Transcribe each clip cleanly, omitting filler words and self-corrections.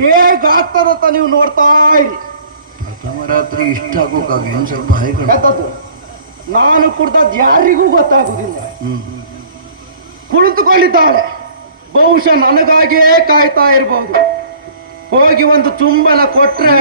ಹೇಗಾಗ್ತದಂತ ನೀವು ನೋಡ್ತಾ ಇರಿ. ಪ್ರಥಮ ರಾತ್ರಿ ಇಷ್ಟ ಆಗೋಕಾಗ ಏನ್ ಸ್ವಲ್ಪ ಆಯ್ತದ್ದು ನಾನು ಕುಡ್ದದ್ದು ಯಾರಿಗೂ ಗೊತ್ತಾಗುದಿಲ್ಲ. ಕುಳಿತುಕೊಂಡಿದ್ದಾಳೆ, ಬಹುಶಃ ನನಗಾಗಿಯೇ ಕಾಯ್ತಾ ಇರಬಹುದು. ಹೋಗಿ ಒಂದು ಚುಂಬನ ಕೊಟ್ರೆ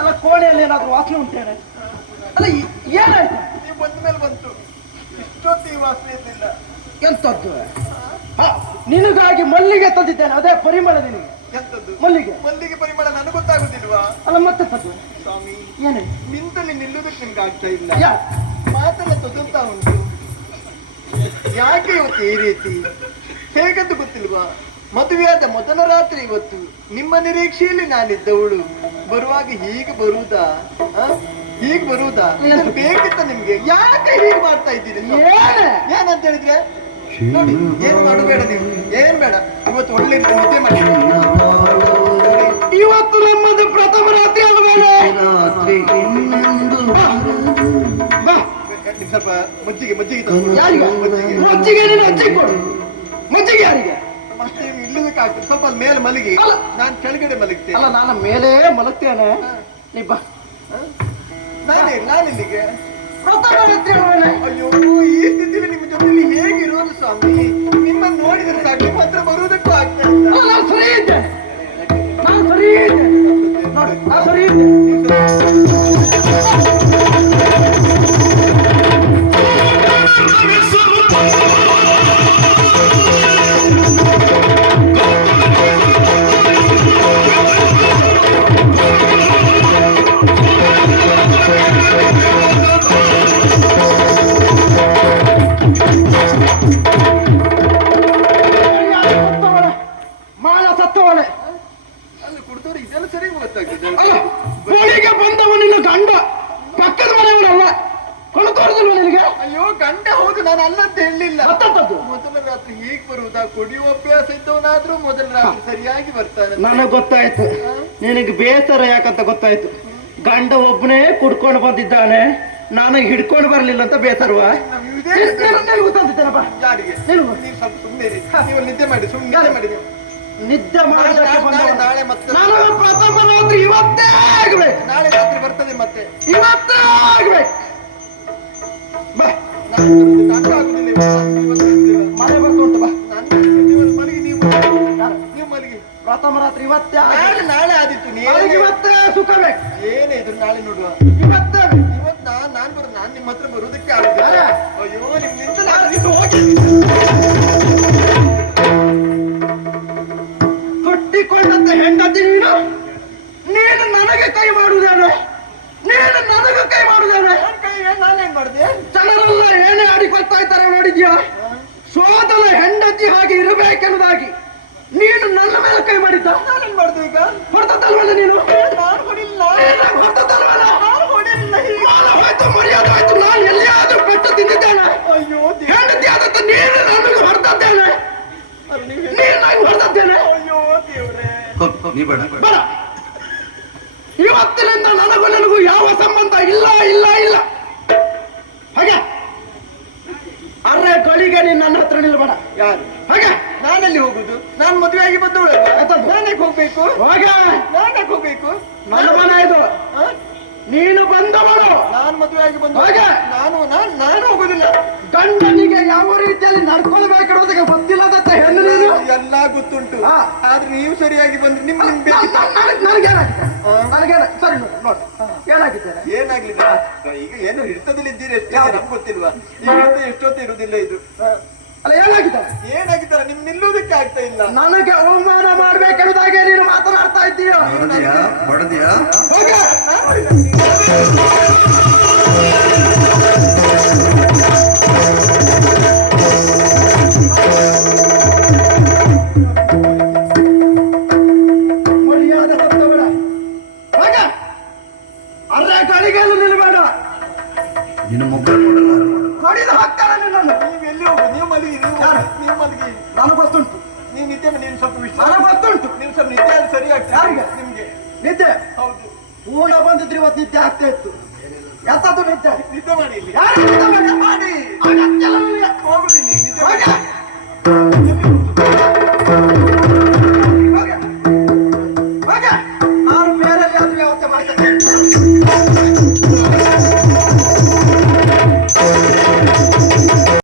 ಅಲ್ಲ ಕೋಣೆಯಲ್ಲಿ ಏನಾದ್ರು ವಾಸನೆ ಉಂಟೇನೆ? ಅಲ್ಲ ಏನಾಯ್ತು? ನೀವು ಬಂದ ಮೇಲೆ ಬಂತು, ಇಷ್ಟೊತ್ತು ಈ ವಾಸನೆ ಇರಲಿಲ್ಲ. ಎಂತದ್ದು? ನಿನಗಾಗಿ ಮಲ್ಲಿಗೆ ತಂದಿದ್ದೇನೆ, ಅದೇ ಪರಿಮಳ ನಿನಗೆ. ಎಂತದ್ದು? ಮಲ್ಲಿಗೆ. ಮಲ್ಲಿಗೆ ಪರಿಮಳ ನನಗೆ ಗೊತ್ತಾಗುದಿಲ್ವಾ? ಅಲ್ಲ ಮತ್ತೆ ತದ್ದು ಸ್ವಾಮಿ, ಏನೇ ನಿಂತಲ್ಲಿ ನಿಲ್ಲುದಕ್ಕೆ ನಿಮ್ಗೆ ಆಗ್ತಾ ಇಲ್ಲ. ಯಾ ಮಾತೆಲ್ಲ ತೊದಲ್ತಾ ಉಂಟು. ಯಾಕೆ ಇವತ್ತು ಈ ರೀತಿ? ಹೇಗಂತ ಗೊತ್ತಿಲ್ವಾ? ಮದುವೆಯಾದ ಮೊದಲ ರಾತ್ರಿ ಇವತ್ತು. ನಿಮ್ಮ ನಿರೀಕ್ಷೆಯಲ್ಲಿ ನಾನಿದ್ದವಳು. ಬರುವಾಗ ಹೀಗೆ ಬರುವುದಾ? ಹೀಗೆ ಬರುವುದಾ? ಬೇಕಿತ್ತ ನಿಮ್ಗೆ? ಯಾಕೆ ಹೀಗೆ ಮಾಡ್ತಾ ಇದ್ದೀರಿ? ಏನಂತ ಹೇಳಿದ್ರೆ ನೋಡಿ, ಏನ್ ಮಾಡಬೇಡ ನೀವು, ಏನ್ ಬೇಡ. ಇವತ್ತು ಒಳ್ಳೆ ನಿದ್ದೆ ಮಾಡಿ. ಇವತ್ತು ನಮ್ಮದು ಪ್ರಥಮ ರಾತ್ರಿ ಆದ ಮೇಲೆ ಸ್ವಲ್ಪ ಮಜ್ಜಿಗೆ ಮಜ್ಜಿಗೆ ಯಾರಿಗೆ? ಮಜ್ಜಿಗೆ ಮಜ್ಜಿಗೆ ಕೊಡು. ಮಜ್ಜಿಗೆ ಯಾರಿಗೆ? ಮತ್ತೆ ಇಲ್ಲದಕ್ಕಾಗ್ತದೆ. ಸ್ವಲ್ಪ ಮೇಲೆ ಮಲಗಿ, ನಾನು ಕೆಳಗಡೆ ಮಲಗ್ತೇನೆ. ಅಲ್ಲ ನಾನು ಮೇಲೆ ಮಲಗ್ತೇನೆ, ನೀ ಬಾ. ನಾನಿಲ್ಲಿಗೆ ಪ್ರಥಮ ರಾತ್ರಿ. ಅಯ್ಯೋ, ಈ ಸ್ಥಿತಿಯಲ್ಲಿ ನಿಮ್ಮ ಜೊತೆಲಿ ಹೇಗಿರೋದು ಸ್ವಾಮಿ? ನಿಮ್ಮನ್ನು ನೋಡಿದ್ರೆ ಸಾಕು, ನಿಮ್ಮ ಹತ್ರ ಬರುವುದಕ್ಕೂ ಆಗ್ತಾ ಇಲ್ಲ. ನಾನು ಸರಿ ಇದ್ದೆ, ನಾನು ಸರಿ ಇದ್ದೆ ನೋಡಿ, ನಾನು ಸರಿ ಇದ್ದೆ. ಬಂದವನಿನ ಗಂಡ ಪಕ್ಕದ ಮನೆಯವನಲ್ಲ, ಕೊಳತೋರ್ದಿಲ್ವ ನಿನಗೆ? ಅಯ್ಯೋ, ಗಂಡ ಹೌದು, ನಾನು ಅಲ್ಲಂತ ಹೇಳಲಿಲ್ಲ. ಮೊದಲ ರಾತ್ರಿ ಹೀಗೆ ಬರುವುದಾ? ಕುಡಿಯುವ ಅಭ್ಯಾಸ ಇದ್ದವನಾದ್ರೂ ಮೊದಲ ರಾತ್ರಿ ಸರಿಯಾಗಿ ಬರ್ತಾನೆ. ನನಗೆ ಗೊತ್ತಾಯ್ತು ನಿನಗೆ ಬೇಸರ ಯಾಕಂತ ಗೊತ್ತಾಯ್ತು. ಗಂಡ ಒಬ್ಬನೇ ಕುಡ್ಕೊಂಡು ಬಂದಿದ್ದಾನೆ, ನನಗೆ ಹಿಡ್ಕೊಂಡು ಬರ್ಲಿಲ್ಲ ಅಂತ ಬೇಸರವಾ? ಗೊತ್ತಾಗ್ತಿದ್ದೇನಪ್ಪ. ಯಾರಿಗೆ? ನೀವು ಸ್ವಲ್ಪ ಸುಮ್ಮನೆ ನೀವು ನಿದ್ದೆ ಮಾಡಿ, ಸುಮ್ಮನೆ ಮಾಡಿ. ನಿದ್ದೆ ಮಾಡಿ ನಾಳೆ ಮತ್ತೆ ಪ್ರಥಮ ರಾತ್ರಿ ಇವತ್ತೇ ಆಗ್ಬೇಕು. ನಾಳೆ ರಾತ್ರಿ ಬರ್ತದೆ, ಮತ್ತೆ ಇವತ್ತೇ ಆಗ್ಬೇಕು. ಬಾ, ಮಳೆ ಬರ್ತುಂಟು. ಬಾ, ಮಲಗಿ. ನೀವು ಮಲಗಿ. ಪ್ರಥಮ ರಾತ್ರಿ ಇವತ್ತೇ. ನಾಳೆ ಆದಿತ್ತು. ಇವತ್ತೇ ಸುಖ ಬೇಕು. ಏನೇ ಇದ್ರು ನಾಳೆ ನೋಡುವ. ಇವತ್ತೇ ಇವತ್ತು ನಾನು ಬರೋದು, ನಾನು ನಿಮ್ಮ ಹತ್ರ ಬರುವುದಕ್ಕೆ ಆಗುದಿಲ್ಲ. ಅಯ್ಯೋ, ನಿಮ್ಮಿಂದ ಕಟ್ಟಿಕೊಂಡಂತ ಹೆಂಡತಿ ನೀನು, ನೀನು ನನಗೆ ಕೈ ಮಾಡುವುದಾನೆ, ನೀನು ನನಗೆ ಕೈ ಮಾಡುವುದಾನೆ. ನಾನೇನ್ ಮಾಡಿದೆ? ಜನರೆಲ್ಲ ಏನೇ ಆಡಿಕೊಳ್ತಾ ಇದ್ದಾರೆ ನೋಡಿದ್ಯಾ? ಸೋದರ ಹೆಂಡತಿ ಹಾಗೆ ಇರಬೇಕೆನ್ನುವುದಾಗಿ ನೀನು ನನ್ನ ಮೇಲೆ ಕೈ ಮಾಡಿದ್ದ. ನಾನೇನ್ ಮಾಡಿದೆ ಈಗ? ಹೊಡೆದಲ್ವಲ್ಲ ನೀನು? ನಾನು ಹೊಡಿಲ್ಲ. ಹೊಡೆದಲ್ವಲ್ಲ? ನಾನು ಹೊಡಿಲ್ಲ. ಹೋಯ್ತು, ಮರ್ಯಾದೆ ಹೋಯ್ತು. ನಾನು ಎಲ್ಲಿಯಾದ್ರೂ ಪೆಟ್ಟು ತಿಂದಿದ್ದೇನೆ? ಅಯ್ಯೋ, ಹೆಂಡತಿ ಆದತ್ತ ನೀನು ನನಗೆ ಹೊಡೆದದ್ದೇನೆ, ನೀನು ನನಗೆ ಹೊಡೆದದ್ದೇನೆ. ಅಯ್ಯೋ ದೇವ್ರೆ, ನೀ ಬೇಡ. ಇವತ್ತಿನಿಂದ ನನಗೂ ಹೌದು. ನೀನು ಬಂದವಳು. ನಾನು ಮದುವೆ ಆಗಿ ಬಂದ ಹಾಗೆ? ನಾನು ಹೋಗುದಿಲ್ಲ. ಗಂಡನಿಗೆ ಯಾವ ರೀತಿಯಲ್ಲಿ ನಡ್ಕೊಳ್ಬೇಕಿರೋದಕ್ಕೆ ಗೊತ್ತಿಲ್ಲದಂತ ಹೆಣ್ಣು ನೀನು. ಎಲ್ಲ ಗೊತ್ತುಂಟು. ಹಾ. ಆದ್ರೆ ನೀವು ಸರಿಯಾಗಿ ಬಂದ್ರೆ ನಿಮ್ಗೆ ನನಗೇನಾಗಿದೆ? ಸರಿ ನೋಡಿ ಏನಾಗಿದ್ದೇನೆ? ಏನಾಗ್ಲಿಲ್ಲ. ಈಗ ಏನು ಹಿಡಿತದಲ್ಲಿ ಇದ್ದೀರಿ ಎಷ್ಟೇ ನಮ್ಗೆ ಗೊತ್ತಿಲ್ವಾ? ಈ ಹಿಡಿತ ಎಷ್ಟೊತ್ತು ಇರುದಿಲ್ಲ ಇದು. ಅಲ್ಲ ಏನಾಗಿದೆ? ಏನಾಗಿದ್ದಾರೆ ನಿಮ್ ನಿಲ್ಲುವುದಕ್ಕೆ ಆಗ್ತಾ ಇಲ್ಲ. ನನಗೆ ಅವಮಾನ ಮಾಡ್ಬೇಕೆಂಬುದಾಗೆ ನೀನು ಮಾತನಾಡ್ತಾ ಇದ್ದೀಯ. ಹೊಡೆದ್ಯಾ ಹೋಗೆ. ಮರ್ಯಾದೆ ತಪ್ಪಬೇಡ. ಹೋಗೆ. ಅರ್ರೆ ಗಳಿಗೆಲ್ಲ ನಿಲ್ಬೇಡ. ನಿನ್ನ ಮುಖ ನೋಡಲ್ಲ. ಹೊಡಿದು ಹಾಕ್ತಾನೆ ನಿನ್ನನ್ನು. ನೀವು ಎಲ್ಲಿ ಹೋಗು? ನೀವು ಮಲಗಿ. ನೀವು ಮಲಗಿ. ನನಗೆ ಗೊತ್ತುಂಟು. ನೀವು ನಿದ್ದೆ ನೀನು ಸ್ವಲ್ಪ ವಿಶ್ರಾಂತಿ. ನನಗೆ ಗೊತ್ತುಂಟು. ನೀವು ಸ್ವಲ್ಪ ನಿದ್ದೆ ಆದ್ರೆ ಸರಿ ಆಗ್ತದೆ ಯಾರಿಗೆ? ನಿಮ್ಗೆ. ನಿದ್ದೆ ಹೌದು. ಪೂರ್ಣ ಬಂದಿದ್ರೆ ಇವತ್ತು ನಿದ್ದೆ ಆಗ್ತಾ ಇತ್ತು. ಎಂತದ್ದು ನಿದ್ದೆ? ನಿದ್ದೆ ಮಾಡಿ ಇಲ್ಲಿ. ಯಾರು ನಿದ್ದೆ ಮಾಡಿ? ಮಾಡಿ ಅಗತ್ಯ ಇಲ್ಲ ನನಗೆ. ಹೋಗುದಿಲ್ಲ ನಿದ್ದೆ ಮಾಡಿ. ಹೋಗೆ.